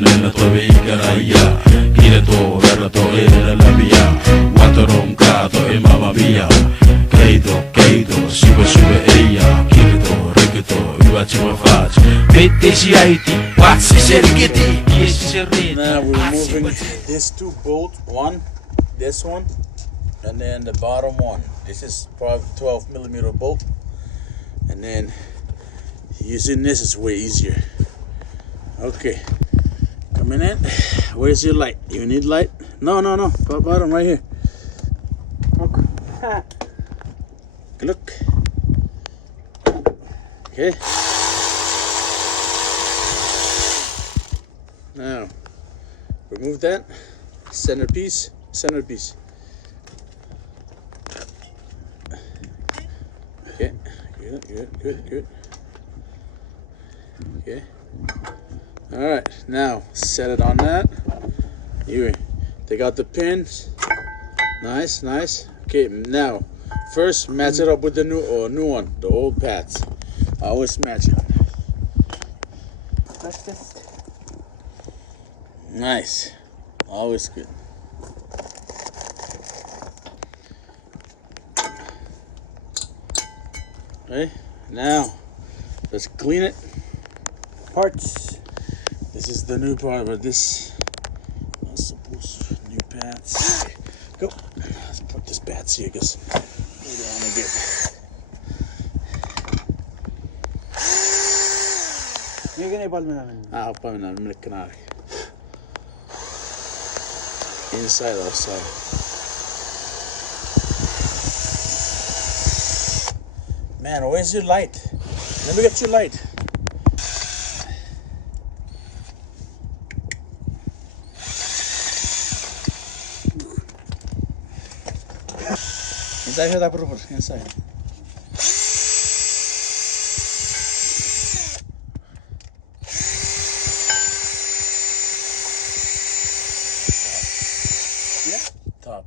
nella tua vicaria. Kireto, verrato e la via. Watarom, kato e mamma mia. Keido, sube ella. Kireto, reketo, uachi ma faccia. Mettesi aiti, quazzi serigeti. Now we're removing these two bolts, this one, and then the bottom one. This is probably 12mm bolt, and then using this is way easier. Okay, coming in. Where's your light? You need light? No. Bottom right here. Okay. Look. Okay. Now, remove that. Centerpiece. Okay. Good. Okay. Alright, now set it on that. Here, take out the pins. Nice. Okay, now first match it up with the new one, the old pads. I always match it. Like this. Nice. Always good. Okay, now let's clean it. Parts. This is the new part, but this is supposed new pads. Go. Let's put this pads here because we don't want to get. Inside, outside. Man, where's your light? Let me get your light. Inside here, proper. Inside. Top.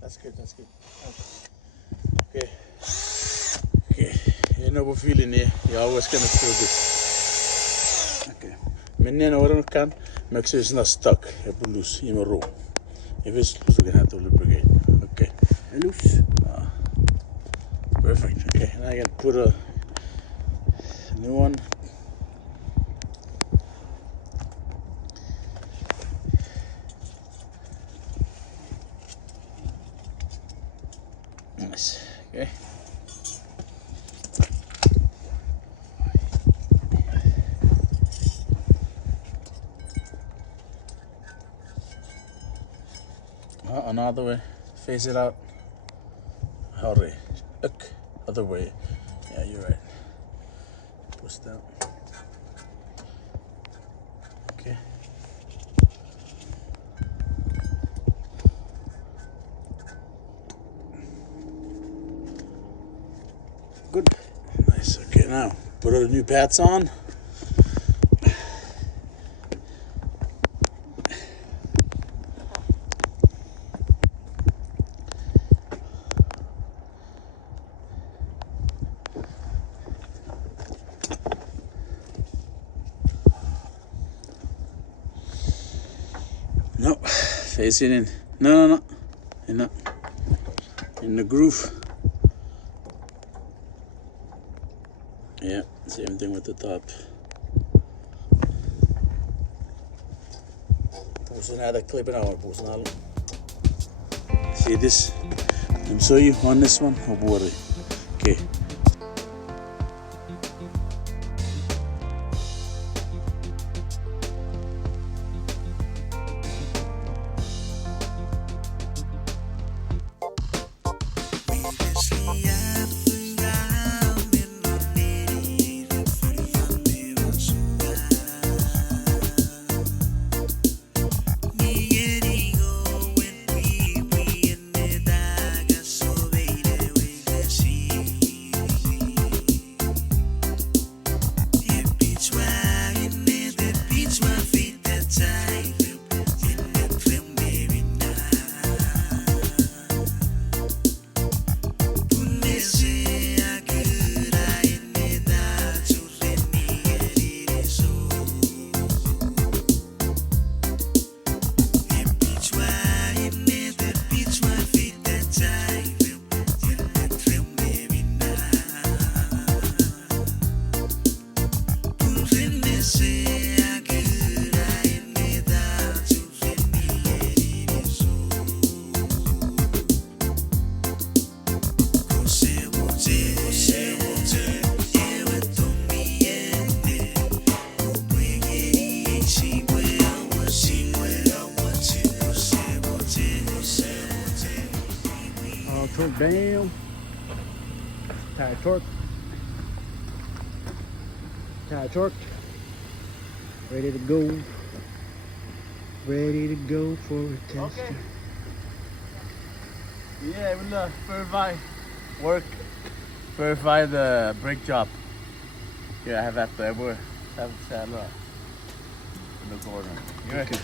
That's good. Okay. You know what feeling here. You're always gonna feel this. Okay. Minne no kan make sure it's not stuck. You have to loose in a row. If it's loose, you're gonna have to lubricate. Okay. Loose. Perfect. Okay, now I can put a new one. Nice. Okay. Another way. Face it out. Hurry. Other way. Yeah, you're right. Twist out. Okay. Good. Nice. Okay, now put the new pads on. No, face it in. No. In the groove. Yeah, same thing with the top. Clip it out. See this? Let me show you on this one. Okay. Bam. Tire torque. Tire torqued. Ready to go. Ready to go for a test. Okay. Yeah, we'll verify work. Verify the brake job. Yeah, I have that everywhere. Have that look order. You reckon?